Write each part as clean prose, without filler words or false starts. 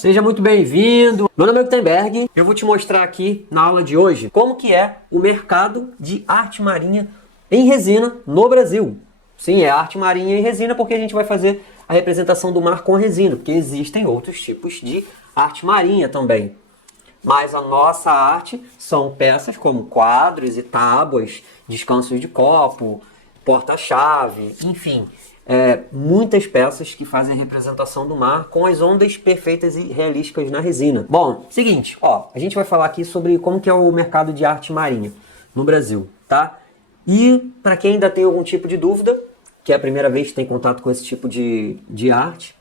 Seja muito bem-vindo. Meu nome é Gutenberg. Eu vou te mostrar aqui na aula de hoje como que é o mercado de arte marinha em resina no Brasil. Sim, é arte marinha em resina porque a gente vai fazer a representação do mar com resina, porque existem outros tipos de arte marinha também. Mas a nossa arte são peças como quadros e tábuas, descansos de copo, porta-chave, enfim. Muitas peças que fazem a representação do mar com as ondas perfeitas e realísticas na resina. Bom, seguinte, a gente vai falar aqui sobre como que é o mercado de arte marinha no Brasil, tá? E para quem ainda tem algum tipo de dúvida, que é a primeira vez que tem contato com esse tipo de arte,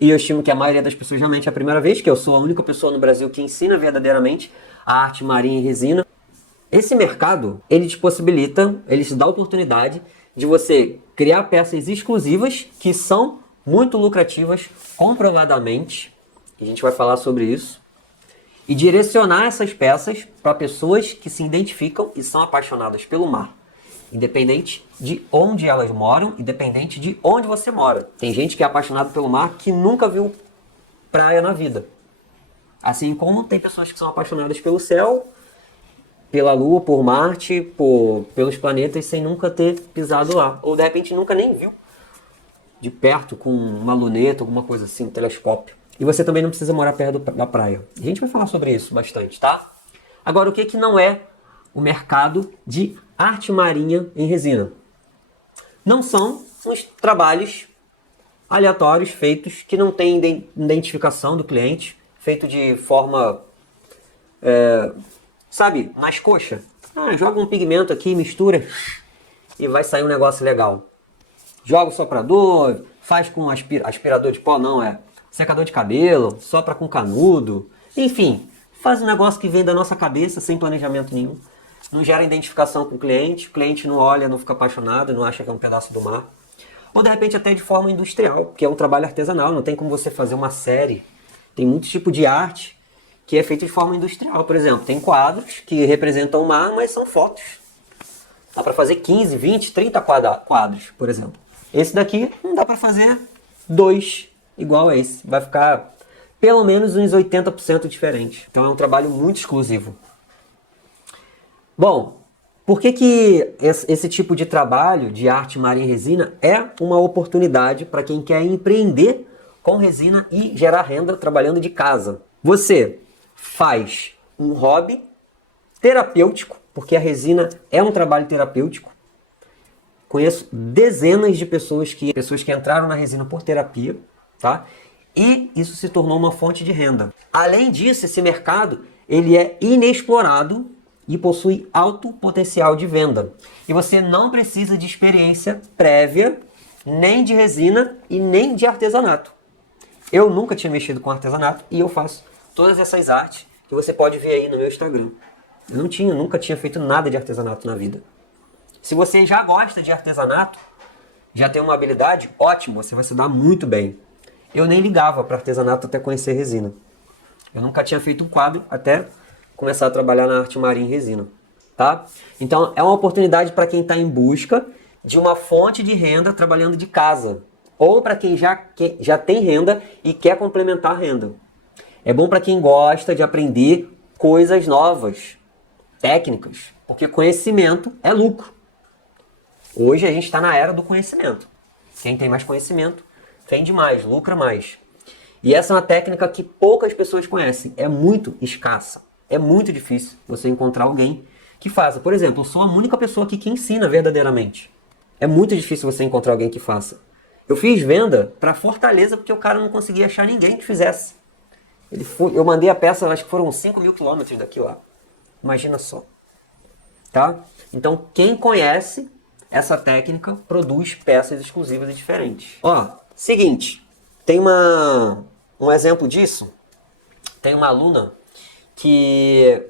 e eu estimo que a maioria das pessoas realmente é a primeira vez, que eu sou a única pessoa no Brasil que ensina verdadeiramente a arte marinha em resina. Esse mercado, ele te possibilita, ele te dá a oportunidade de você criar peças exclusivas que são muito lucrativas, comprovadamente, e a gente vai falar sobre isso, e direcionar essas peças para pessoas que se identificam e são apaixonadas pelo mar. Independente de onde elas moram, independente de onde você mora. Tem gente que é apaixonada pelo mar que nunca viu praia na vida. Assim como tem pessoas que são apaixonadas pelo céu, pela Lua, por Marte, pelos planetas sem nunca ter pisado lá. Ou de repente nunca nem viu de perto com uma luneta, alguma coisa assim, um telescópio. E você também não precisa morar perto da praia. A gente vai falar sobre isso bastante, tá? Agora, o que não é o mercado de arte marinha em resina? Não são os trabalhos aleatórios feitos que não têm identificação do cliente, feito de forma, sabe, nas coxas. Joga um pigmento aqui, mistura e vai sair um negócio legal. Joga o soprador, faz com aspirador de pó, não, secador de cabelo, sopra com canudo. Enfim, faz um negócio que vem da nossa cabeça sem planejamento nenhum. Não gera identificação com o cliente não olha, não fica apaixonado, não acha que é um pedaço do mar. Ou de repente até de forma industrial, que é um trabalho artesanal, não tem como você fazer uma série. Tem muitos tipos de arte que é feito de forma industrial, por exemplo. Tem quadros que representam o mar, mas são fotos. Dá para fazer 15, 20, 30 quadros, por exemplo. Esse daqui não dá para fazer 2 igual a esse. Vai ficar pelo menos uns 80% diferente. Então é um trabalho muito exclusivo. Bom, por que esse tipo de trabalho de arte marinha em resina é uma oportunidade para quem quer empreender com resina e gerar renda trabalhando de casa? Você faz um hobby terapêutico, porque a resina é um trabalho terapêutico. Conheço dezenas de pessoas que entraram na resina por terapia, tá? E isso se tornou uma fonte de renda. Além disso, esse mercado ele é inexplorado e possui alto potencial de venda. E você não precisa de experiência prévia, nem de resina e nem de artesanato. Eu nunca tinha mexido com artesanato e eu faço todas essas artes que você pode ver aí no meu Instagram. Eu nunca tinha feito nada de artesanato na vida. Se você já gosta de artesanato, já tem uma habilidade, ótimo, você vai se dar muito bem. Eu nem ligava para artesanato até conhecer resina. Eu nunca tinha feito um quadro até começar a trabalhar na arte marinha em resina, tá? Então é uma oportunidade para quem está em busca de uma fonte de renda trabalhando de casa. Ou para quem já tem renda e quer complementar a renda. É bom para quem gosta de aprender coisas novas, técnicas, porque conhecimento é lucro. Hoje a gente está na era do conhecimento. Quem tem mais conhecimento vende mais, lucra mais. E essa é uma técnica que poucas pessoas conhecem. É muito escassa. É muito difícil você encontrar alguém que faça. Por exemplo, eu sou a única pessoa aqui que ensina verdadeiramente. É muito difícil você encontrar alguém que faça. Eu fiz venda para Fortaleza porque o cara não conseguia achar ninguém que fizesse. Eu mandei a peça, acho que foram 5.000 quilômetros daqui lá. Imagina só. Tá? Então, quem conhece essa técnica produz peças exclusivas e diferentes. Seguinte, tem um exemplo disso. Tem uma aluna que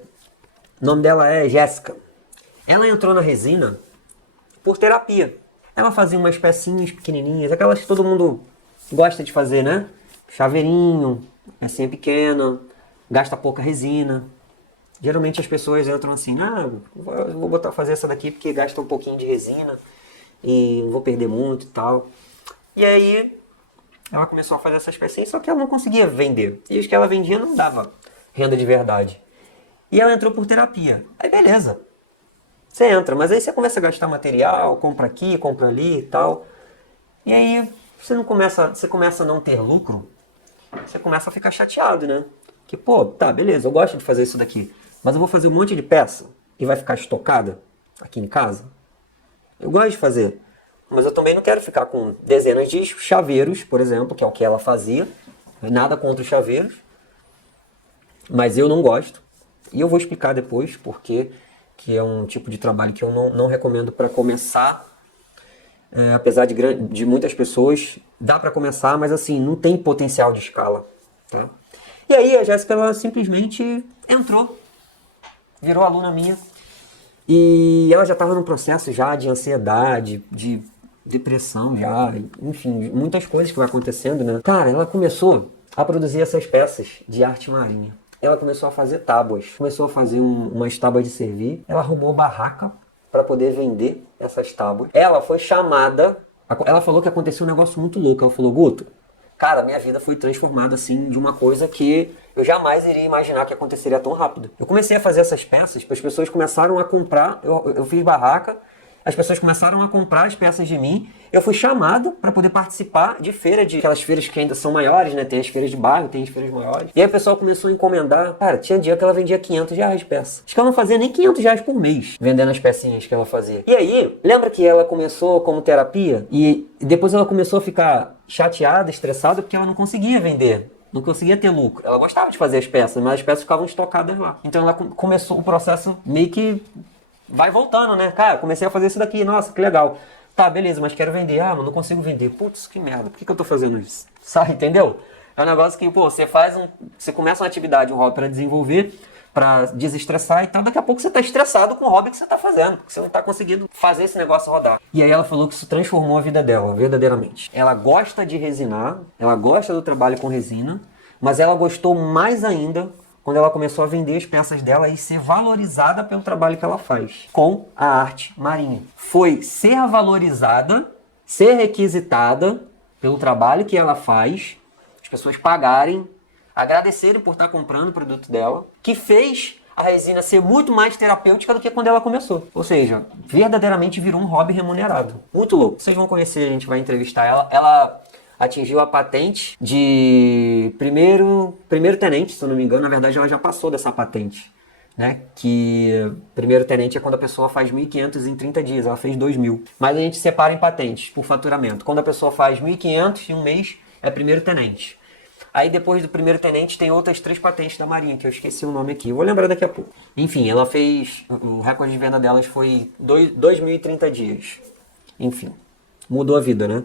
o nome dela é Jéssica. Ela entrou na resina por terapia. Ela fazia umas pecinhas pequenininhas, aquelas que todo mundo gosta de fazer, né? Chaveirinho, pecinha pequena, gasta pouca resina. Geralmente as pessoas entram assim, eu vou fazer essa daqui porque gasta um pouquinho de resina e não vou perder muito e tal. E aí ela começou a fazer essas pecinhas, só que ela não conseguia vender. E os que ela vendia não dava renda de verdade. E ela entrou por terapia. Aí beleza, você entra, mas aí você começa a gastar material, compra aqui, compra ali e tal. E aí você começa a não ter lucro, você começa a ficar chateado, né? Que, pô, tá, beleza, eu gosto de fazer isso daqui, mas eu vou fazer um monte de peça e vai ficar estocada aqui em casa. Eu gosto de fazer, mas eu também não quero ficar com dezenas de chaveiros, por exemplo, que é o que ela fazia. Nada contra os chaveiros, mas eu não gosto. E eu vou explicar depois porque que é um tipo de trabalho que eu não recomendo para começar. Apesar de muitas pessoas, dá para começar, mas assim, não tem potencial de escala. Tá? E aí a Jéssica, ela simplesmente entrou, virou aluna minha. E ela já estava num processo já de ansiedade, de depressão já, enfim, muitas coisas que vai acontecendo, né? Cara, ela começou a produzir essas peças de arte marinha. Ela começou a fazer tábuas, começou a fazer umas tábuas de servir. Ela arrumou barraca para poder vender essas tábuas. Ela foi chamada, ela falou que aconteceu um negócio muito louco. Ela falou, Guto, cara, minha vida foi transformada assim de uma coisa que eu jamais iria imaginar que aconteceria tão rápido. Eu comecei a fazer essas peças, as pessoas começaram a comprar, eu fiz barraca, as pessoas começaram a comprar as peças de mim. Eu fui chamado para poder participar de feira, de aquelas feiras que ainda são maiores, né? Tem as feiras de bairro, tem as feiras maiores. E aí o pessoal começou a encomendar. Cara, tinha dia que ela vendia R$500 de peça. Acho que ela não fazia nem R$500 por mês vendendo as pecinhas que ela fazia. E aí, lembra que ela começou como terapia? E depois ela começou a ficar chateada, estressada, porque ela não conseguia vender. Não conseguia ter lucro. Ela gostava de fazer as peças, mas as peças ficavam estocadas lá. Então ela começou o processo meio que vai voltando, né? Cara, comecei a fazer isso daqui, nossa, que legal. Tá, beleza, mas quero vender. Ah, mas não consigo vender. Putz, que merda, por que eu tô fazendo isso? Sabe, entendeu? É um negócio que, pô, você começa uma atividade, um hobby pra desenvolver, pra desestressar e tal. Daqui a pouco você tá estressado com o hobby que você tá fazendo, porque você não tá conseguindo fazer esse negócio rodar. E aí ela falou que isso transformou a vida dela, verdadeiramente. Ela gosta de resinar, ela gosta do trabalho com resina, mas ela gostou mais ainda quando ela começou a vender as peças dela e ser valorizada pelo trabalho que ela faz com a arte marinha. Foi ser valorizada, ser requisitada pelo trabalho que ela faz, as pessoas pagarem, agradecerem por estar comprando o produto dela, que fez a resina ser muito mais terapêutica do que quando ela começou. Ou seja, verdadeiramente virou um hobby remunerado. Muito louco. Vocês vão conhecer, a gente vai entrevistar ela. Ela atingiu a patente de primeiro tenente, se eu não me engano. Na verdade, ela já passou dessa patente, né? Que primeiro tenente é quando a pessoa faz 1.500 em 30 dias, ela fez 2.000. Mas a gente separa em patentes por faturamento. Quando a pessoa faz 1.500 em um mês, é primeiro tenente. Aí depois do primeiro tenente tem outras 3 patentes da Marinha, que eu esqueci o nome aqui, eu vou lembrar daqui a pouco. Enfim, ela fez, o recorde de venda delas foi 2.030 dias. Enfim, mudou a vida, né?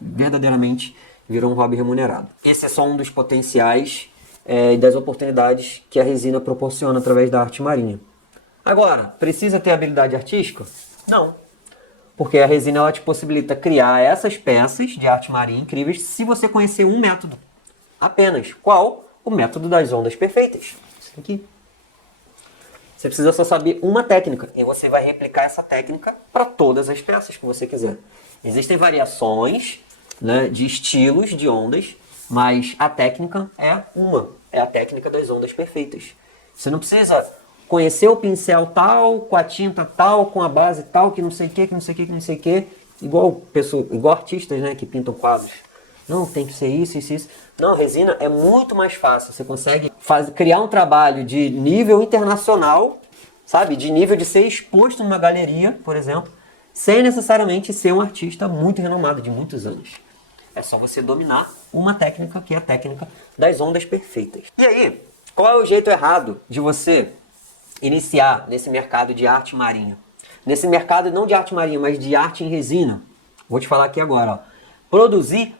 Verdadeiramente virou um hobby remunerado. Esse é só um dos potenciais e das oportunidades que a resina proporciona através da arte marinha. Agora, precisa ter habilidade artística? Não. Porque a resina ela te possibilita criar essas peças de arte marinha incríveis se você conhecer um método. Apenas. Qual? O método das ondas perfeitas. Isso aqui. Você precisa só saber uma técnica e você vai replicar essa técnica para todas as peças que você quiser. Existem variações, né, de estilos de ondas, mas a técnica é uma. É a técnica das ondas perfeitas. Você não precisa conhecer o pincel tal, com a tinta tal, com a base tal, que não sei o que, que não sei o que, que não sei o que. Igual artistas, né, que pintam quadros. Não, tem que ser isso, isso, isso. Não, a resina é muito mais fácil. Você consegue criar um trabalho de nível internacional, sabe? De nível de ser exposto numa galeria, por exemplo, sem necessariamente ser um artista muito renomado, de muitos anos. É só você dominar uma técnica, que é a técnica das ondas perfeitas. E aí, qual é o jeito errado de você iniciar nesse mercado de arte marinha? Nesse mercado não de arte marinha, mas de arte em resina. Vou te falar aqui agora, ó. Produzir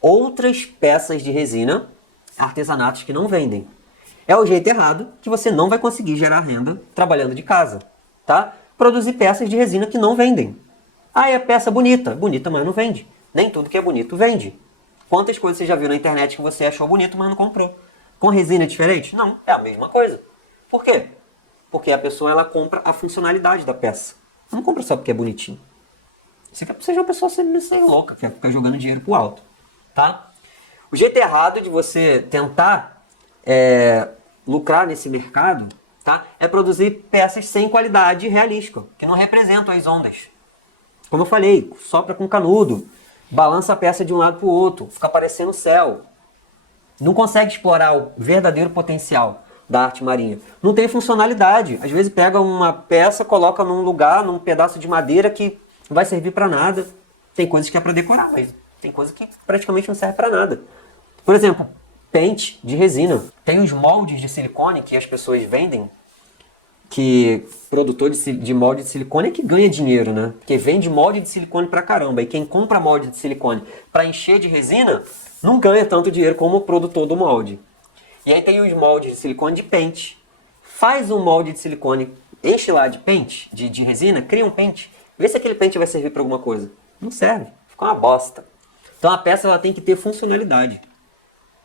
outras peças de resina, artesanatos que não vendem. É o jeito errado que você não vai conseguir gerar renda trabalhando de casa, tá? Produzir peças de resina que não vendem. Ah, é peça bonita. Bonita, mas não vende. Nem tudo que é bonito vende. Quantas coisas você já viu na internet que você achou bonito, mas não comprou? Com resina é diferente? Não, é a mesma coisa. Por quê? Porque a pessoa ela compra a funcionalidade da peça. Não compra só porque é bonitinho. Você quer que seja uma pessoa sem louca, que quer ficar jogando dinheiro pro alto. Tá? O jeito errado de você tentar lucrar nesse mercado, tá, é produzir peças sem qualidade realística, que não representam as ondas. Como eu falei, sopra com canudo, balança a peça de um lado para o outro, fica parecendo céu. Não consegue explorar o verdadeiro potencial da arte marinha. Não tem funcionalidade. Às vezes pega uma peça, coloca num lugar, num pedaço de madeira que não vai servir para nada. Tem coisas que é para decorar, mas tem coisas que praticamente não serve para nada. Por exemplo, pente de resina. Tem os moldes de silicone que as pessoas vendem, que produtor de molde de silicone é que ganha dinheiro, né? Porque vende molde de silicone pra caramba. E quem compra molde de silicone para encher de resina não ganha tanto dinheiro como o produtor do molde. E aí tem os moldes de silicone de pente. Faz um molde de silicone, enche lá de pente, de resina, cria um pente. Vê se aquele pente vai servir para alguma coisa. Não serve, fica uma bosta. Então a peça ela tem que ter funcionalidade.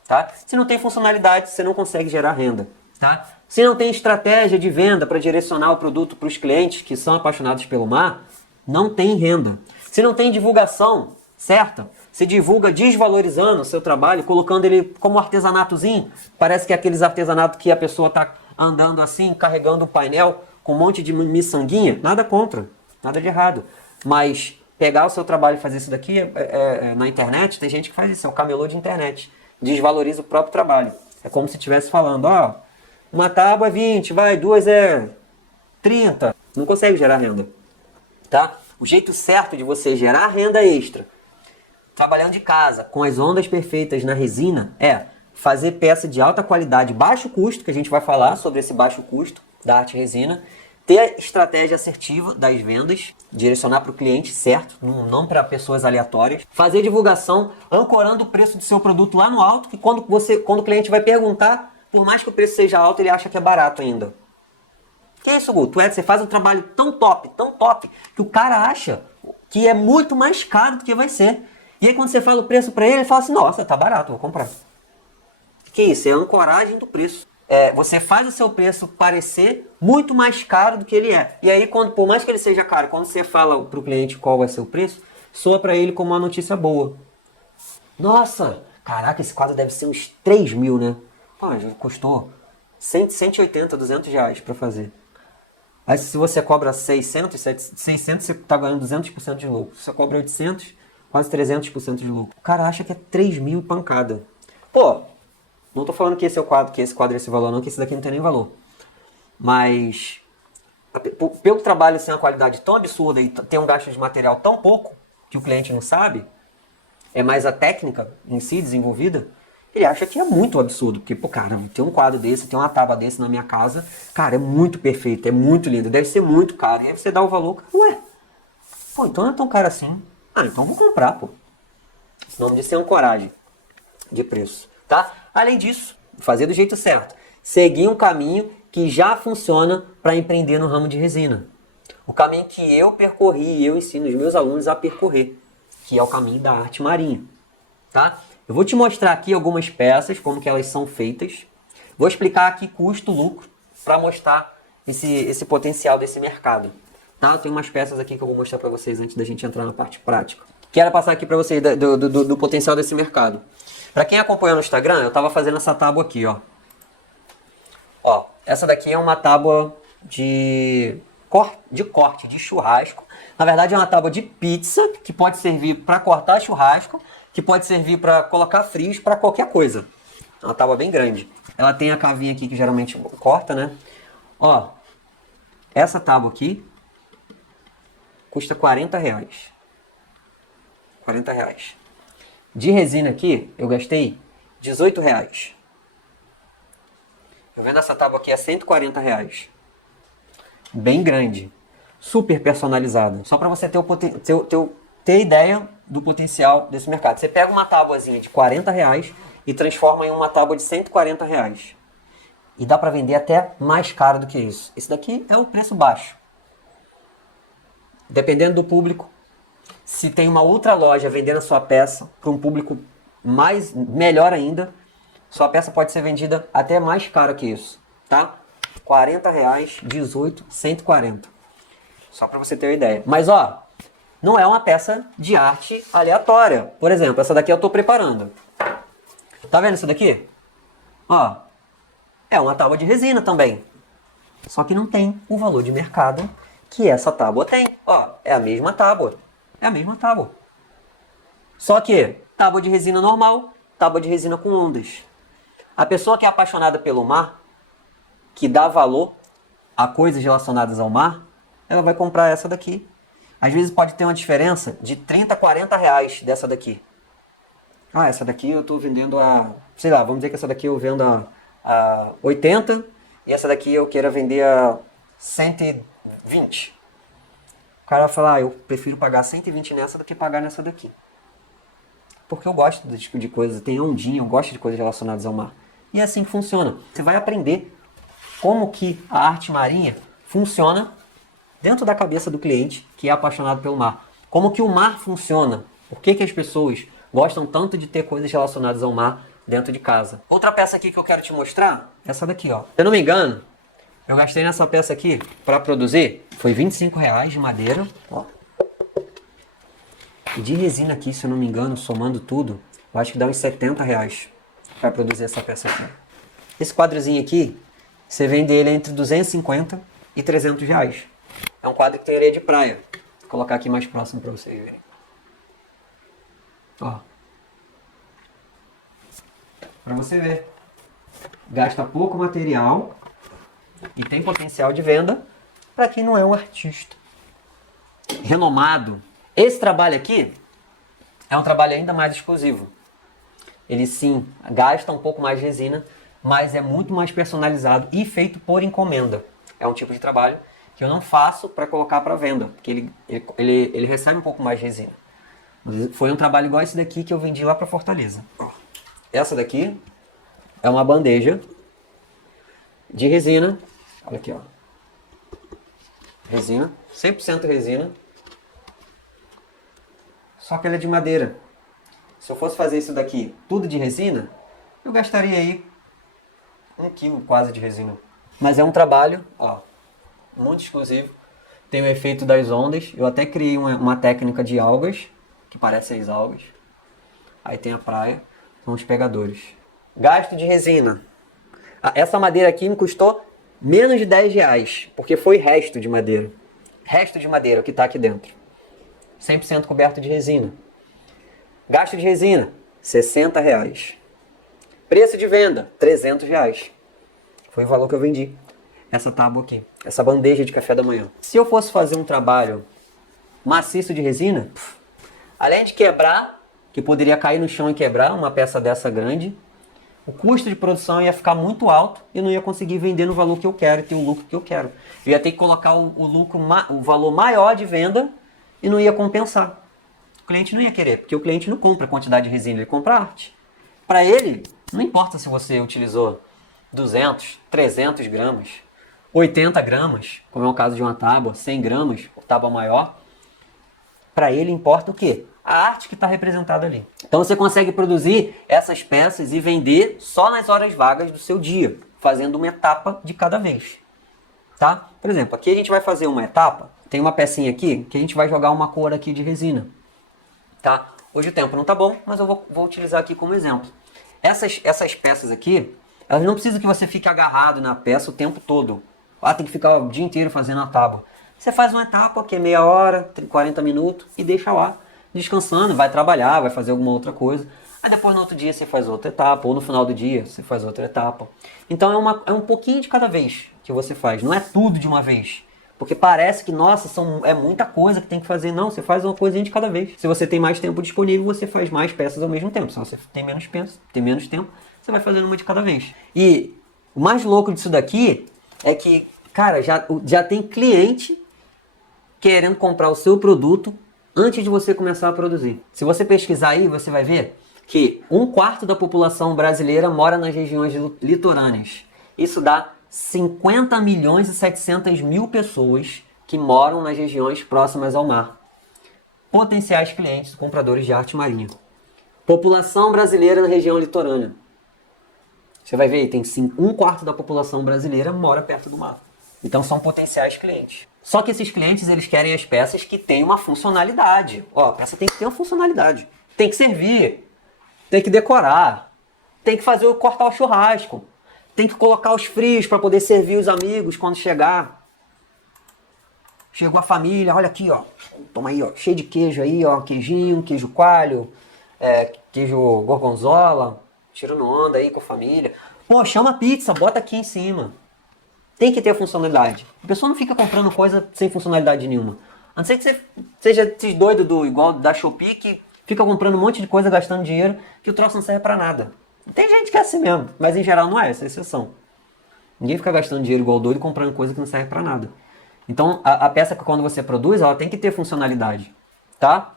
Tá? Se não tem funcionalidade, você não consegue gerar renda. Tá? Se não tem estratégia de venda para direcionar o produto para os clientes que são apaixonados pelo mar, não tem renda. Se não tem divulgação certa, se divulga desvalorizando o seu trabalho, colocando ele como artesanatozinho, parece que é aqueles artesanatos que a pessoa está andando assim, carregando um painel com um monte de miçanguinha, nada contra, nada de errado. Mas pegar o seu trabalho e fazer isso daqui na internet, tem gente que faz isso, é o camelô de internet, desvaloriza o próprio trabalho. É como se estivesse falando, ó, uma tábua é 20, vai, duas é 30. Não consegue gerar renda, tá? O jeito certo de você gerar renda extra, trabalhando de casa, com as ondas perfeitas na resina, é fazer peça de alta qualidade, baixo custo, que a gente vai falar sobre esse baixo custo da arte resina, ter estratégia assertiva das vendas, direcionar para o cliente certo, não para pessoas aleatórias, fazer divulgação, ancorando o preço do seu produto lá no alto, que quando o cliente vai perguntar, por mais que o preço seja alto, ele acha que é barato ainda. Que isso, Gu? Você faz um trabalho tão top, que o cara acha que é muito mais caro do que vai ser. E aí quando você fala o preço para ele, ele fala assim, nossa, tá barato, vou comprar. Que isso? É a ancoragem do preço. Você faz o seu preço parecer muito mais caro do que ele é. E aí, por mais que ele seja caro, quando você fala para o cliente qual vai ser o preço, soa para ele como uma notícia boa. Nossa, caraca, esse quadro deve ser uns 3 mil, né? Pô, já custou 180, 200 reais para fazer. Aí se você cobra 600, 600 você está ganhando 200% de lucro. Se você cobra 800, quase 300% de lucro. O cara acha que é 3 mil pancada. Pô, não tô falando que esse quadro é esse valor não, que esse daqui não tem nem valor. Mas, pelo trabalho sem uma qualidade tão absurda e tem um gasto de material tão pouco, que o cliente não sabe, é mais a técnica em si desenvolvida, ele acha que é muito absurdo. Porque, pô, cara, tem um quadro desse, tem uma tábua desse na minha casa, cara, é muito perfeito, é muito lindo, deve ser muito caro. E aí você dá o valor, ué, pô, então não é tão caro assim. Ah, então vou comprar, pô. O nome disso é ancoragem de preço, tá? Além disso, fazer do jeito certo. Seguir um caminho que já funciona para empreender no ramo de resina. O caminho que eu percorri e eu ensino os meus alunos a percorrer, que é o caminho da arte marinha, tá? Eu vou te mostrar aqui algumas peças, como que elas são feitas. Vou explicar aqui custo-lucro para mostrar esse potencial desse mercado. Tá? Eu tenho umas peças aqui que eu vou mostrar para vocês antes da gente entrar na parte prática. Quero passar aqui para vocês do potencial desse mercado. Para quem acompanha no Instagram, eu estava fazendo essa tábua aqui, ó. Ó, essa daqui é uma tábua de corte, de churrasco. Na verdade é uma tábua de pizza, que pode servir para cortar churrasco, que pode servir para colocar frios, para qualquer coisa. É uma tábua bem grande. Ela tem a cavinha aqui que geralmente corta, né? Ó, essa tábua aqui custa 40 reais. 40 reais. De resina aqui, eu gastei 18 reais. Eu vendo essa tábua aqui a 140 reais. Bem grande. Super personalizada. Só para você ter ideia do potencial desse mercado. Você pega uma tábuazinha de 40 reais e transforma em uma tábua de 140 reais. E dá para vender até mais caro do que isso. Esse daqui é o preço baixo. Dependendo do público. Se tem uma outra loja vendendo a sua peça para um público melhor ainda, sua peça pode ser vendida até mais cara que isso, tá? 40 reais, 18, 140. Só para você ter uma ideia. Mas ó, não é uma peça de arte aleatória. Por exemplo, essa daqui eu estou preparando. Tá vendo isso daqui? Ó, é uma tábua de resina também. Só que não tem o valor de mercado que essa tábua tem. Ó, é a mesma tábua. É a mesma tábua. Só que tábua de resina normal, tábua de resina com ondas. A pessoa que é apaixonada pelo mar, que dá valor a coisas relacionadas ao mar, ela vai comprar essa daqui. Às vezes pode ter uma diferença de 30, 40 reais dessa daqui. Ah, essa daqui eu estou vendendo a... Sei lá, vamos dizer que essa daqui eu vendo a 80 e essa daqui eu queira vender a 120. O cara vai falar, eu prefiro pagar 120 nessa do que pagar nessa daqui. Porque eu gosto desse tipo de coisa, tem ondinha, eu gosto de coisas relacionadas ao mar. E é assim que funciona. Você vai aprender como que a arte marinha funciona dentro da cabeça do cliente que é apaixonado pelo mar. Como que o mar funciona. Por que que as pessoas gostam tanto de ter coisas relacionadas ao mar dentro de casa. Outra peça aqui que eu quero te mostrar, essa daqui, ó. Se eu não me engano, eu gastei nessa peça aqui para produzir, foi R$25 de madeira, ó. E de resina aqui, se eu não me engano, somando tudo, eu acho que dá uns R$70 para produzir essa peça aqui. Esse quadrozinho aqui, você vende ele entre 250 e R$300. É um quadro que tem areia de praia. Vou colocar aqui mais próximo para vocês verem. Ó. Para você ver. Gasta pouco material e tem potencial de venda para quem não é um artista renomado. Esse trabalho aqui é um trabalho ainda mais exclusivo. Ele sim gasta um pouco mais de resina, mas é muito mais personalizado e feito por encomenda. É um tipo de trabalho que eu não faço para colocar para venda, porque ele recebe um pouco mais de resina. Foi um trabalho igual esse daqui que eu vendi lá para Fortaleza. Essa daqui é uma bandeja de resina. Olha aqui, ó. Resina, 100% resina. Só que ela é de madeira. Se eu fosse fazer isso daqui tudo de resina, eu gastaria aí 1 quilo quase de resina. Mas é um trabalho, ó, muito exclusivo. Tem o efeito das ondas. Eu até criei uma técnica de algas, que parecem as algas. Aí tem a praia, são os pegadores. Gasto de resina. Essa madeira aqui me custou menos de R$10, porque foi resto de madeira. Resto de madeira, o que está aqui dentro. 100% coberto de resina. Gasto de resina, R$60. Preço de venda, R$300. Foi o valor que eu vendi essa tábua aqui. Essa bandeja de café da manhã. Se eu fosse fazer um trabalho maciço de resina, além de quebrar, que poderia cair no chão e quebrar uma peça dessa grande, o custo de produção ia ficar muito alto e eu não ia conseguir vender no valor que eu quero e ter o lucro que eu quero. Eu ia ter que colocar o valor maior de venda e não ia compensar. O cliente não ia querer, porque o cliente não compra quantidade de resina, ele compra arte. Para ele, não importa se você utilizou 200, 300 gramas, 80 gramas, como é o caso de uma tábua, 100 gramas, tábua maior. Para ele importa o quê? A arte que está representada ali. Então você consegue produzir essas peças e vender só nas horas vagas do seu dia, fazendo uma etapa de cada vez. Tá? Por exemplo, aqui a gente vai fazer uma etapa, tem uma pecinha aqui que a gente vai jogar uma cor aqui de resina. Tá? Hoje o tempo não tá bom, mas eu vou utilizar aqui como exemplo. Essas peças aqui, elas não precisam que você fique agarrado na peça o tempo todo. Tem que ficar o dia inteiro fazendo a tábua. Você faz uma etapa que é meia hora, 40 minutos e deixa lá descansando, vai trabalhar, vai fazer alguma outra coisa. Aí depois no outro dia você faz outra etapa, ou no final do dia você faz outra etapa. Então é um pouquinho de cada vez que você faz, não é tudo de uma vez. Porque parece que, nossa, é muita coisa que tem que fazer. Não, você faz uma coisinha de cada vez. Se você tem mais tempo disponível, você faz mais peças ao mesmo tempo. Se você tem menos tempo, você vai fazendo uma de cada vez. E o mais louco disso daqui é que, cara, já tem cliente querendo comprar o seu produto antes de você começar a produzir. Se você pesquisar aí, você vai ver que 1/4 da população brasileira mora nas regiões litorâneas. Isso dá 50 milhões e 700 mil pessoas que moram nas regiões próximas ao mar. Potenciais clientes, compradores de arte marinha. População brasileira na região litorânea. Você vai ver aí, tem 1/4 da população brasileira mora perto do mar. Então são potenciais clientes. Só que esses clientes, eles querem as peças que têm uma funcionalidade. Ó, a peça tem que ter uma funcionalidade. Tem que servir. Tem que decorar. tem que cortar o churrasco, tem que colocar os frios para poder servir os amigos quando chegar. Chegou a família, olha aqui, ó, toma aí, ó, cheio de queijo aí, ó, queijinho, queijo coalho, queijo gorgonzola, tirando onda aí com a família. Pô, chama a pizza, bota aqui em cima. Tem que ter funcionalidade. A pessoa não fica comprando coisa sem funcionalidade nenhuma. A não ser que você seja esses doido igual da Shopee, que fica comprando um monte de coisa, gastando dinheiro, que o troço não serve pra nada. Tem gente que é assim mesmo, mas em geral não é, essa é a exceção. Ninguém fica gastando dinheiro igual doido comprando coisa que não serve pra nada. Então, a peça que quando você produz, ela tem que ter funcionalidade, tá?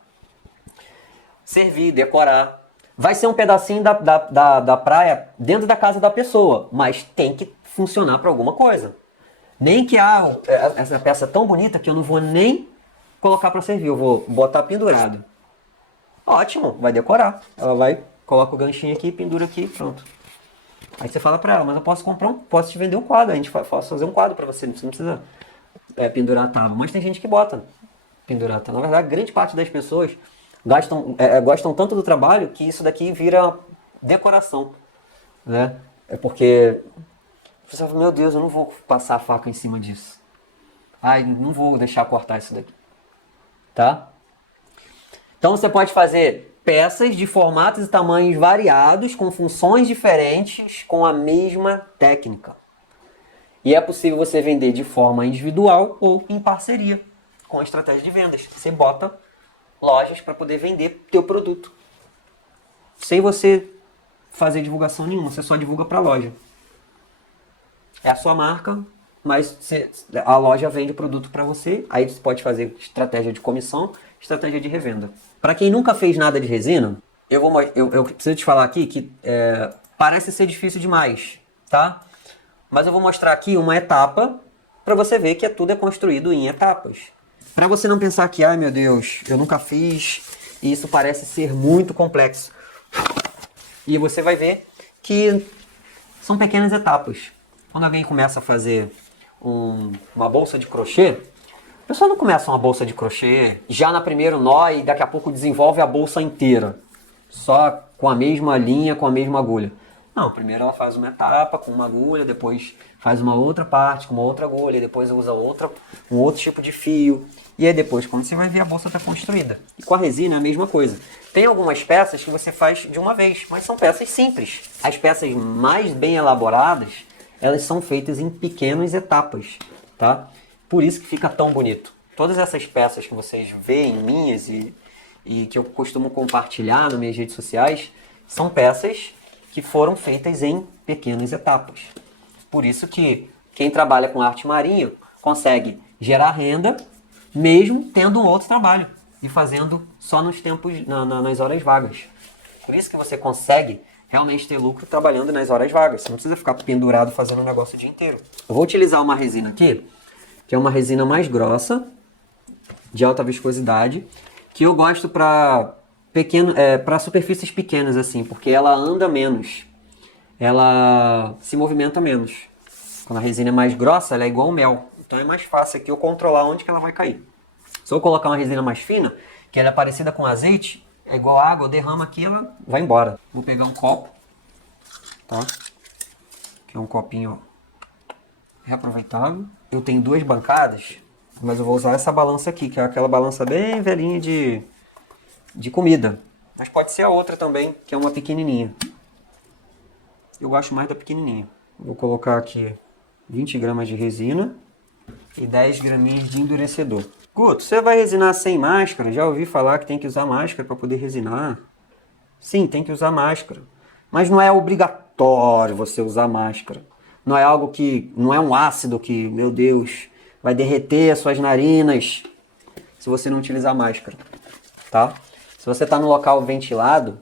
Servir, decorar. Vai ser um pedacinho da praia dentro da casa da pessoa, mas tem que funcionar para alguma coisa. Nem que essa peça é tão bonita que eu não vou nem colocar para servir, eu vou botar pendurado. Ótimo, vai decorar. Ela vai, coloca o ganchinho aqui, pendura aqui, pronto. Aí você fala para ela, mas eu posso te vender um quadro, a gente posso fazer um quadro para você, você não precisa pendurar a tábua. Mas tem gente que bota pendurar a tábua. Na verdade, grande parte das pessoas gostam tanto do trabalho que isso daqui vira decoração, né? É porque você fala, meu Deus, eu não vou passar a faca em cima disso. Ai, não vou deixar cortar isso daqui. Tá? Então você pode fazer peças de formatos e tamanhos variados, com funções diferentes, com a mesma técnica. E é possível você vender de forma individual ou em parceria com a estratégia de vendas. Você bota lojas para poder vender teu produto. Sem você fazer divulgação nenhuma, você só divulga para a loja. É a sua marca, mas a loja vende o produto para você. Aí você pode fazer estratégia de comissão, estratégia de revenda. Para quem nunca fez nada de resina, eu preciso te falar aqui que parece ser difícil demais, tá? Mas eu vou mostrar aqui uma etapa para você ver que tudo é construído em etapas. Para você não pensar que, ai meu Deus, eu nunca fiz e isso parece ser muito complexo. E você vai ver que são pequenas etapas. Quando alguém começa a fazer uma bolsa de crochê, a pessoa não começa uma bolsa de crochê já na primeiro nó e daqui a pouco desenvolve a bolsa inteira. Só com a mesma linha, com a mesma agulha. Não, primeiro ela faz uma etapa com uma agulha, depois faz uma outra parte com uma outra agulha, depois usa um outro tipo de fio. E aí depois, quando você vai ver, a bolsa está construída. E com a resina é a mesma coisa. Tem algumas peças que você faz de uma vez, mas são peças simples. As peças mais bem elaboradas, elas são feitas em pequenas etapas, tá? Por isso que fica tão bonito. Todas essas peças que vocês veem minhas e que eu costumo compartilhar nas minhas redes sociais, são peças que foram feitas em pequenas etapas. Por isso que quem trabalha com arte marinha consegue gerar renda mesmo tendo um outro trabalho e fazendo só nos tempos, nas horas vagas. Por isso que você consegue realmente ter lucro trabalhando nas horas vagas. Você não precisa ficar pendurado fazendo o negócio o dia inteiro. Eu vou utilizar uma resina aqui, que é uma resina mais grossa, de alta viscosidade, que eu gosto para superfícies pequenas, assim, porque ela anda menos, ela se movimenta menos. Quando a resina é mais grossa, ela é igual ao mel. Então é mais fácil aqui eu controlar onde que ela vai cair. Se eu colocar uma resina mais fina, que ela é parecida com azeite, é igual água, eu derramo aqui e ela vai embora. Vou pegar um copo, tá? Que é um copinho reaproveitável. Eu tenho duas bancadas, mas eu vou usar essa balança aqui, que é aquela balança bem velhinha de comida. Mas pode ser a outra também, que é uma pequenininha. Eu gosto mais da pequenininha. Vou colocar aqui 20 gramas de resina e 10 graminhas de endurecedor. Guto, você vai resinar sem máscara? Já ouvi falar que tem que usar máscara para poder resinar. Sim, tem que usar máscara. Mas não é obrigatório você usar máscara. Não é algo que... Não é um ácido que, meu Deus, vai derreter as suas narinas se você não utilizar máscara. Tá? Se você está no local ventilado,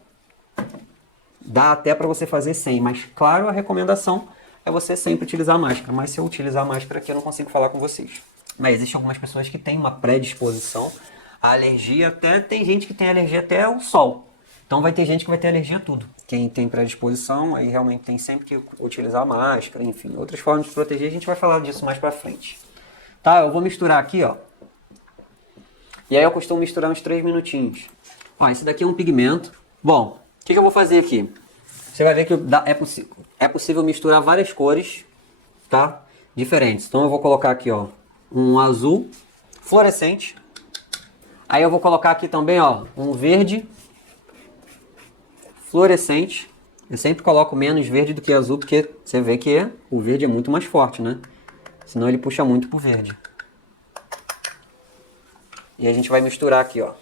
dá até para você fazer sem. Mas, claro, a recomendação é você sempre utilizar máscara. Mas se eu utilizar máscara aqui, eu não consigo falar com vocês. Mas existem algumas pessoas que têm uma predisposição à alergia. Tem gente que tem alergia até ao sol. Então vai ter gente que vai ter alergia a tudo. Quem tem predisposição, aí realmente tem sempre que utilizar máscara, enfim. Outras formas de proteger, a gente vai falar disso mais pra frente. Tá, eu vou misturar aqui, ó. E aí eu costumo misturar uns 3 minutinhos. Ó, esse daqui é um pigmento. Bom, o que eu vou fazer aqui? Você vai ver que é possível misturar várias cores, tá? Diferentes. Então eu vou colocar aqui, ó, um azul fluorescente. Aí eu vou colocar aqui também, ó, um verde fluorescente. Eu sempre coloco menos verde do que azul, porque você vê que o verde é muito mais forte, né? Senão ele puxa muito pro verde. E a gente vai misturar aqui, ó.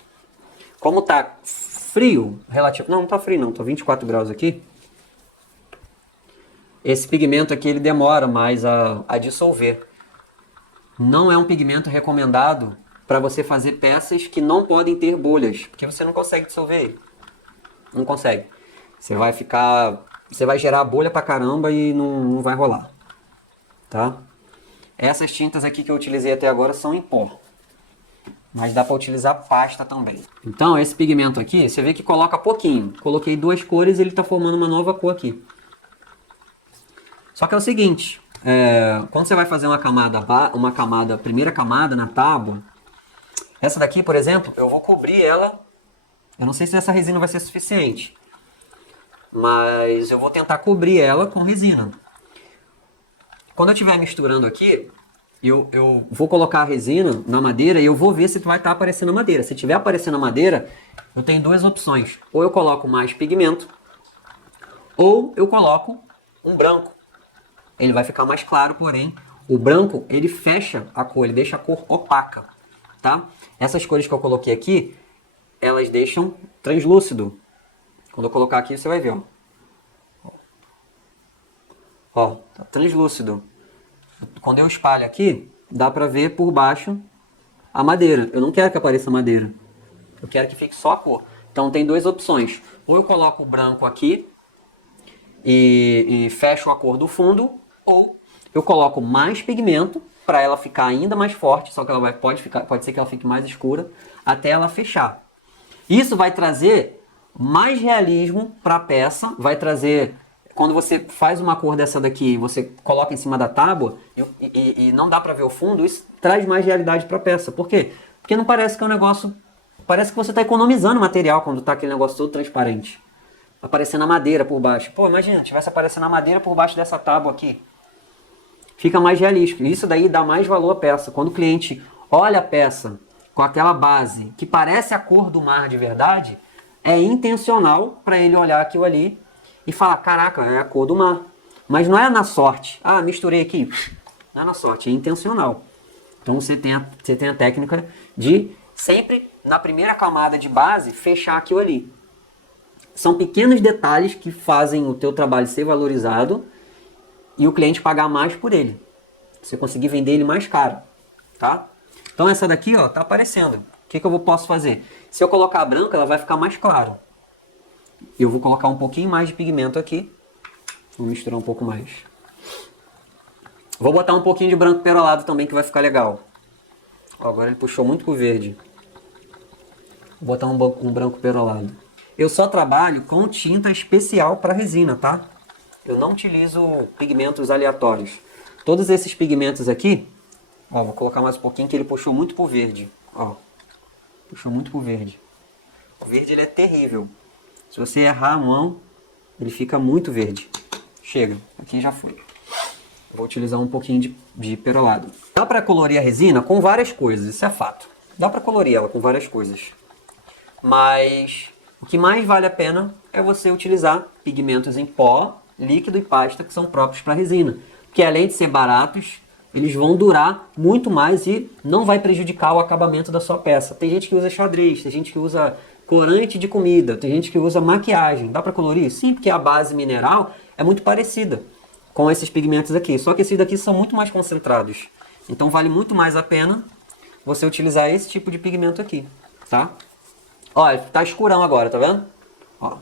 Como tá frio, relativo... Não, não tá frio não, tá 24 graus aqui. Esse pigmento aqui, ele demora mais a dissolver. Não é um pigmento recomendado para você fazer peças que não podem ter bolhas, porque você não consegue dissolver ele. Não consegue. Você vai gerar bolha pra caramba e não vai rolar. Tá? Essas tintas aqui que eu utilizei até agora são em pó. Mas dá para utilizar pasta também. Então, esse pigmento aqui, você vê que coloca pouquinho. Coloquei 2 cores e ele está formando uma nova cor aqui. Só que é o seguinte, quando você vai fazer uma primeira camada na tábua, essa daqui, por exemplo, eu vou cobrir ela. Eu não sei se essa resina vai ser suficiente, mas eu vou tentar cobrir ela com resina. Quando eu estiver misturando aqui, eu vou colocar a resina na madeira e eu vou ver se vai estar aparecendo a madeira. Se tiver aparecendo a madeira, eu tenho 2 opções. Ou eu coloco mais pigmento, ou eu coloco um branco. Ele vai ficar mais claro, porém, o branco, ele fecha a cor, ele deixa a cor opaca, tá? Essas cores que eu coloquei aqui, elas deixam translúcido. Quando eu colocar aqui, você vai ver, ó. Ó, tá translúcido. Quando eu espalho aqui, dá pra ver por baixo a madeira. Eu não quero que apareça a madeira. Eu quero que fique só a cor. Então tem 2 opções. Ou eu coloco o branco aqui e fecho a cor do fundo, ou eu coloco mais pigmento para ela ficar ainda mais forte, só que ela pode ser que ela fique mais escura, até ela fechar. Isso vai trazer mais realismo para a peça, vai trazer... Quando você faz uma cor dessa daqui, você coloca em cima da tábua e não dá para ver o fundo, isso traz mais realidade para a peça. Por quê? Porque não parece que é um negócio... Parece que você está economizando material quando está aquele negócio todo transparente. Aparecendo a madeira por baixo. Pô, imagina, tivesse aparecendo a madeira por baixo dessa tábua aqui. Fica mais realístico. Isso daí dá mais valor à peça. Quando o cliente olha a peça com aquela base que parece a cor do mar de verdade, é intencional para ele olhar aquilo ali e falar, caraca, é a cor do mar. Mas não é na sorte. Ah, misturei aqui. Não é na sorte, é intencional. Então você tem a técnica de sempre, na primeira camada de base, fechar aquilo ali. São pequenos detalhes que fazem o teu trabalho ser valorizado e o cliente pagar mais por ele. Você conseguir vender ele mais caro, tá? Então essa daqui, ó, tá aparecendo. O que eu posso fazer? Se eu colocar a branca, ela vai ficar mais clara. Eu vou colocar um pouquinho mais de pigmento aqui. Vou misturar um pouco mais. Vou botar um pouquinho de branco perolado também, que vai ficar legal. Ó, agora ele puxou muito pro verde. Vou botar um branco perolado. Eu só trabalho com tinta especial para resina, tá? Eu não utilizo pigmentos aleatórios. Todos esses pigmentos aqui, ó, vou colocar mais um pouquinho que ele puxou muito pro verde, ó. Puxou muito pro verde. O verde ele é terrível. Se você errar a mão, ele fica muito verde. Chega, aqui já foi. Vou utilizar um pouquinho de perolado. Dá para colorir a resina com várias coisas, isso é fato. Dá para colorir ela com várias coisas. Mas o que mais vale a pena é você utilizar pigmentos em pó, líquido e pasta que são próprios para resina. Porque além de ser baratos, eles vão durar muito mais e não vai prejudicar o acabamento da sua peça. Tem gente que usa xadrez, tem gente que usa corante de comida, tem gente que usa maquiagem. Dá para colorir? Sim, porque a base mineral é muito parecida com esses pigmentos aqui. Só que esses daqui são muito mais concentrados. Então vale muito mais a pena você utilizar esse tipo de pigmento aqui, tá? Olha, tá escurão agora, tá vendo? Ó.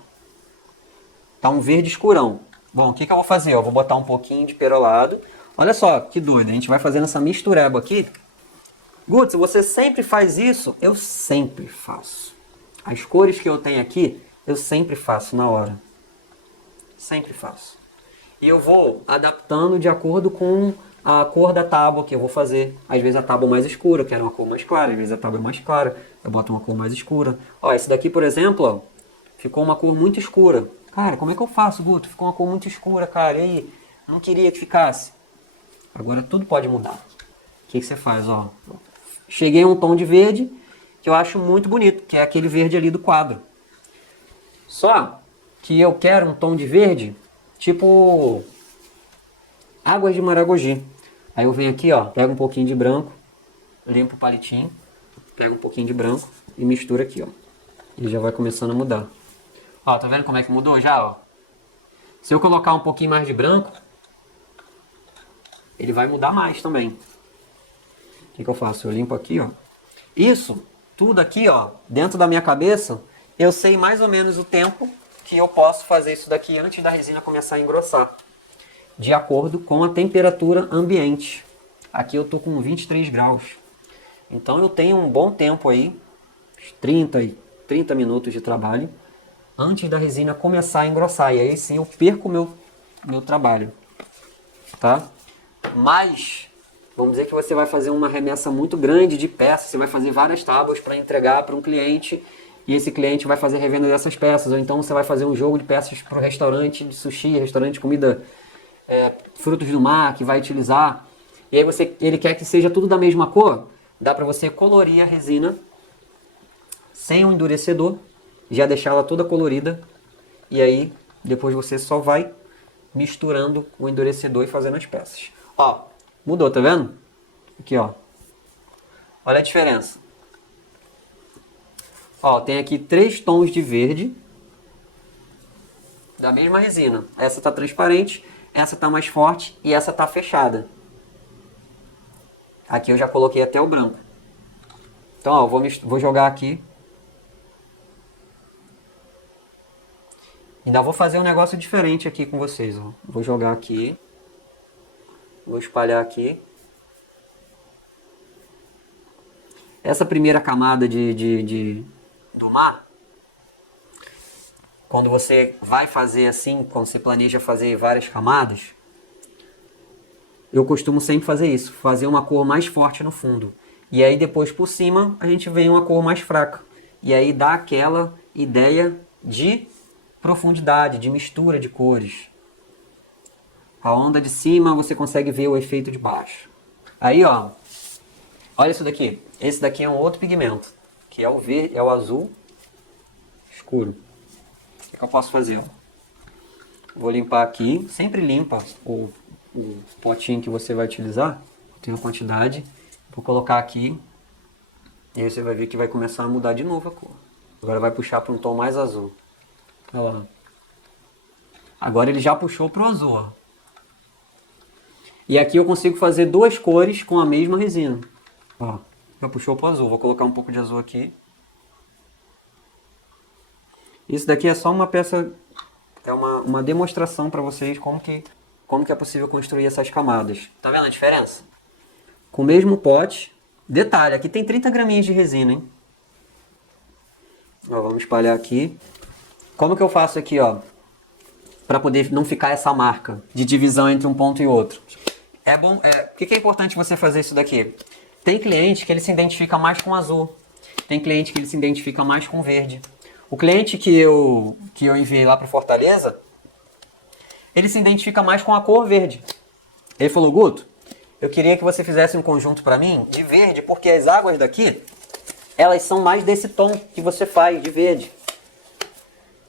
Tá um verde escurão. Bom, o que eu vou fazer? Eu vou botar um pouquinho de perolado. Olha só, que doido. A gente vai fazendo essa mistureba aqui. Guts, você sempre faz isso? Eu sempre faço. As cores que eu tenho aqui, eu sempre faço na hora. Sempre faço. E eu vou adaptando de acordo com a cor da tábua que eu vou fazer. Às vezes a tábua é mais escura, eu quero uma cor mais clara. Às vezes a tábua é mais clara, eu boto uma cor mais escura. Ó, esse daqui, por exemplo, ó, ficou uma cor muito escura. Cara, como é que eu faço, Guto? Ficou uma cor muito escura, cara. E aí? Não queria que ficasse. Agora tudo pode mudar. O que você faz, ó? Cheguei a um tom de verde que eu acho muito bonito, que é aquele verde ali do quadro. Só que eu quero um tom de verde tipo águas de Maragogi. Aí eu venho aqui, ó, pego um pouquinho de branco, limpo o palitinho, pego um pouquinho de branco e misturo aqui, ó. Ele já vai começando a mudar. Ó, tá vendo como é que mudou já, ó? Se eu colocar um pouquinho mais de branco, ele vai mudar mais também. O que eu faço? Eu limpo aqui, ó. Isso, tudo aqui, ó, dentro da minha cabeça, eu sei mais ou menos o tempo que eu posso fazer isso daqui antes da resina começar a engrossar. De acordo com a temperatura ambiente. Aqui eu tô com 23 graus. Então eu tenho um bom tempo aí, 30 minutos de trabalho, antes da resina começar a engrossar. E aí sim eu perco meu trabalho. Tá? Mas, vamos dizer que você vai fazer uma remessa muito grande de peças, você vai fazer várias tábuas para entregar para um cliente, e esse cliente vai fazer revenda dessas peças, ou então você vai fazer um jogo de peças para o restaurante de sushi, restaurante de comida, frutos do mar, que vai utilizar, e aí ele quer que seja tudo da mesma cor, dá para você colorir a resina sem um endurecedor, já deixar ela toda colorida, e aí depois você só vai misturando o endurecedor e fazendo as peças. Ó, mudou, tá vendo? Aqui, ó. Olha a diferença. Ó, tem aqui 3 tons de verde da mesma resina. Essa tá transparente, essa tá mais forte e essa tá fechada. Aqui eu já coloquei até o branco. Então, ó, vou jogar aqui. Ainda vou fazer um negócio diferente aqui com vocês, ó. Vou jogar aqui. Vou espalhar aqui. Essa primeira camada do mar, quando você vai fazer assim, quando você planeja fazer várias camadas, eu costumo sempre fazer isso, fazer uma cor mais forte no fundo. E aí depois por cima a gente vem uma cor mais fraca. E aí dá aquela ideia de profundidade, de mistura de cores. A onda de cima você consegue ver o efeito de baixo. Aí, ó, olha isso daqui. Esse daqui é um outro pigmento, que é o verde, é o azul escuro. O que eu posso fazer? Ó? Vou limpar aqui. Sempre limpa o potinho que você vai utilizar. Tem uma quantidade. Vou colocar aqui. E aí você vai ver que vai começar a mudar de novo a cor. Agora vai puxar para um tom mais azul. Olha lá. Agora ele já puxou para o azul. Ó. E aqui eu consigo fazer 2 cores com a mesma resina. Ó, já puxou para o azul. Vou colocar um pouco de azul aqui. Isso daqui é só uma peça, é uma demonstração para vocês como que é possível construir essas camadas. Tá vendo a diferença? Com o mesmo pote. Detalhe, aqui tem 30 graminhas de resina, hein? Ó, vamos espalhar aqui. Como que eu faço aqui, ó? Para poder não ficar essa marca de divisão entre um ponto e outro. É bom, por que é importante você fazer isso daqui? Tem cliente que ele se identifica mais com azul. Tem cliente que ele se identifica mais com verde. O cliente que eu enviei lá para Fortaleza, ele se identifica mais com a cor verde. Ele falou, Guto, eu queria que você fizesse um conjunto para mim de verde, porque as águas daqui, elas são mais desse tom que você faz, de verde.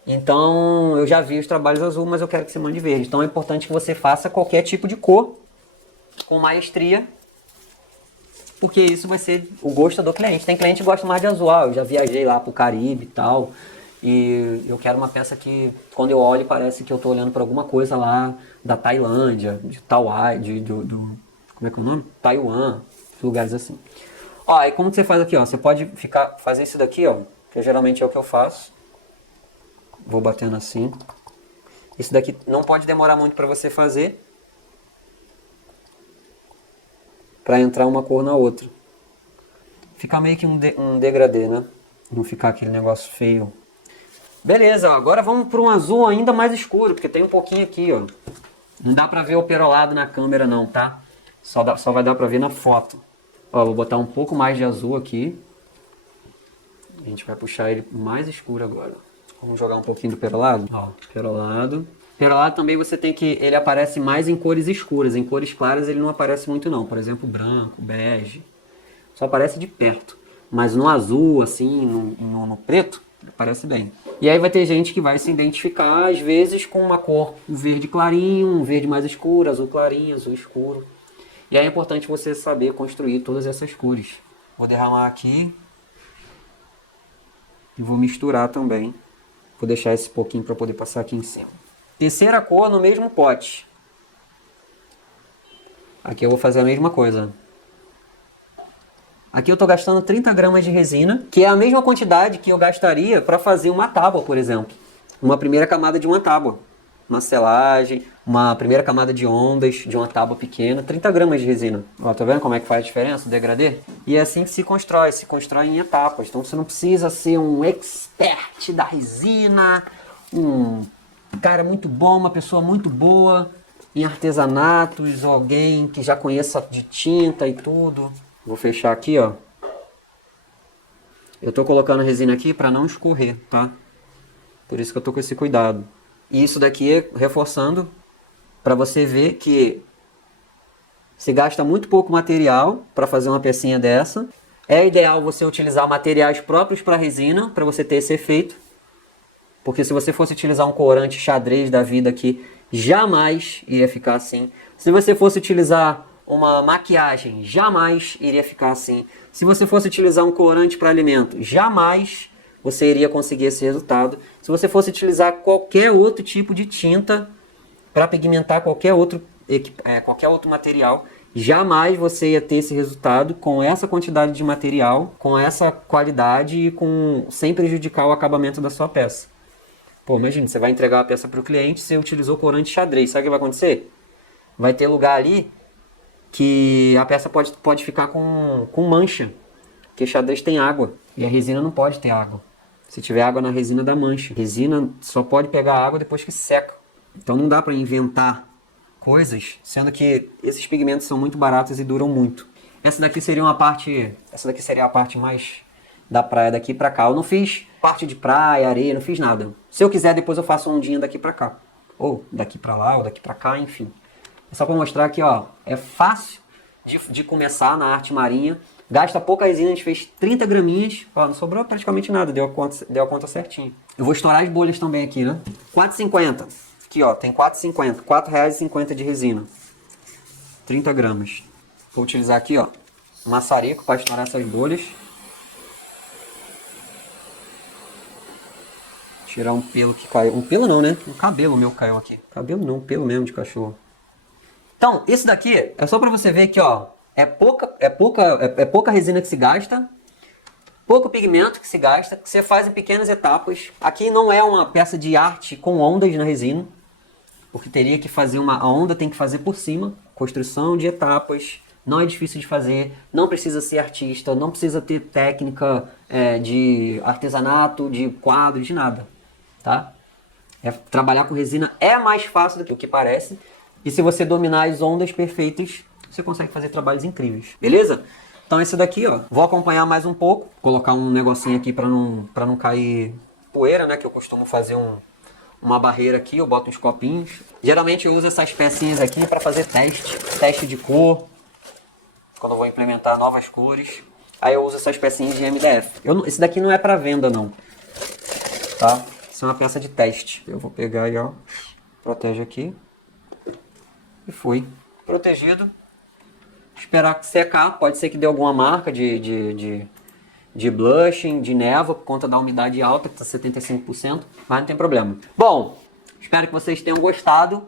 Então, eu já vi os trabalhos azul, mas eu quero que você mande verde. Então, é importante que você faça qualquer tipo de cor com maestria, porque isso vai ser o gosto do cliente. Tem cliente que gosta mais de azul. Ah, eu já viajei lá pro Caribe e tal, e eu quero uma peça que, quando eu olho, parece que eu tô olhando para alguma coisa lá da Tailândia, de Tauai, como é que é o nome? Taiwan, lugares assim. Ó, e como que você faz aqui, ó? Você pode fazer isso daqui, ó, que geralmente é o que eu faço. Vou batendo assim. Isso daqui não pode demorar muito para você fazer, para entrar uma cor na outra. Fica meio que um degradê, né? Não ficar aquele negócio feio. Beleza, ó, agora vamos para um azul ainda mais escuro, porque tem um pouquinho aqui, ó. Não dá para ver o perolado na câmera não, tá? Só vai dar para ver na foto. Ó, vou botar um pouco mais de azul aqui. A gente vai puxar ele mais escuro agora. Vamos jogar um pouquinho do perolado? Ó, perolado. Perolado também você tem que... Ele aparece mais em cores escuras. Em cores claras ele não aparece muito não. Por exemplo, branco, bege. Só aparece de perto. Mas no azul, assim, no preto, aparece bem. E aí vai ter gente que vai se identificar, às vezes, com uma cor verde clarinho, um verde mais escuro, azul clarinho, azul escuro. E aí é importante você saber construir todas essas cores. Vou derramar aqui. E vou misturar também. Vou deixar esse pouquinho para poder passar aqui em cima. Terceira cor no mesmo pote. Aqui eu vou fazer a mesma coisa. Aqui eu estou gastando 30 gramas de resina, que é a mesma quantidade que eu gastaria para fazer uma tábua, por exemplo. Uma primeira camada de uma tábua. Uma selagem, uma primeira camada de ondas de uma tábua pequena, 30 gramas de resina. Ó, tá vendo como é que faz a diferença, o degradê? E é assim que se constrói em etapas. Então você não precisa ser um expert da resina, um cara muito bom, uma pessoa muito boa em artesanatos, ou alguém que já conheça de tinta e tudo. Vou fechar aqui, ó. Eu tô colocando resina aqui para não escorrer, tá? Por isso que eu tô com esse cuidado. E isso daqui, reforçando, para você ver que se gasta muito pouco material para fazer uma pecinha dessa. É ideal você utilizar materiais próprios para resina, para você ter esse efeito. Porque se você fosse utilizar um corante xadrez da vida aqui, jamais iria ficar assim. Se você fosse utilizar uma maquiagem, jamais iria ficar assim. Se você fosse utilizar um corante para alimento, jamais você iria conseguir esse resultado. Se você fosse utilizar qualquer outro tipo de tinta para pigmentar qualquer outro material, jamais você ia ter esse resultado com essa quantidade de material, com essa qualidade e sem prejudicar o acabamento da sua peça. Pô, imagina, você vai entregar a peça para o cliente, você utilizou corante xadrez, sabe o que vai acontecer? Vai ter lugar ali que a peça pode ficar com mancha, porque xadrez tem água e a resina não pode ter água. Se tiver água na resina, dá mancha. Resina só pode pegar água depois que seca. Então não dá para inventar coisas, sendo que esses pigmentos são muito baratos e duram muito. Essa daqui seria a parte mais da praia daqui para cá. Eu não fiz parte de praia, areia, não fiz nada. Se eu quiser, depois eu faço um ondinha daqui para cá. Ou daqui para lá, ou daqui para cá, enfim. É só para mostrar que, ó, é fácil de começar na arte marinha. Gasta pouca resina, a gente fez 30 graminhas. Ó, não sobrou praticamente nada, deu a conta certinho. Eu vou estourar as bolhas também aqui, né? R$4,50. Aqui, ó, tem R$4,50. R$4,50 de resina. 30 gramas. Vou utilizar aqui, ó, maçarico para estourar essas bolhas. Tirar um pelo que caiu. Um pelo não, né? Um cabelo meu caiu aqui. Cabelo não, pelo mesmo de cachorro. Então, isso daqui é só para você ver que, ó, é pouca resina que se gasta, pouco pigmento que se gasta, que você faz em pequenas etapas. Aqui não é uma peça de arte com ondas na resina, porque teria que fazer a onda tem que fazer por cima, construção de etapas, não é difícil de fazer, não precisa ser artista, não precisa ter técnica de artesanato, de quadro, de nada, tá? Trabalhar com resina é mais fácil do que o que parece, e se você dominar as ondas perfeitas, você consegue fazer trabalhos incríveis, beleza? Então esse daqui, ó, vou acompanhar mais um pouco, colocar um negocinho aqui para não cair poeira, né, que eu costumo fazer uma barreira aqui, eu boto uns copinhos. Geralmente eu uso essas pecinhas aqui para fazer teste de cor, quando eu vou implementar novas cores. Aí eu uso essas pecinhas de MDF. Esse daqui não é para venda não, tá? Isso é uma peça de teste. Eu vou pegar aí, ó, protege aqui. E fui. Protegido. Esperar secar. Pode ser que dê alguma marca de blushing, de névoa, por conta da umidade alta, que está 75%. Mas não tem problema. Bom, espero que vocês tenham gostado.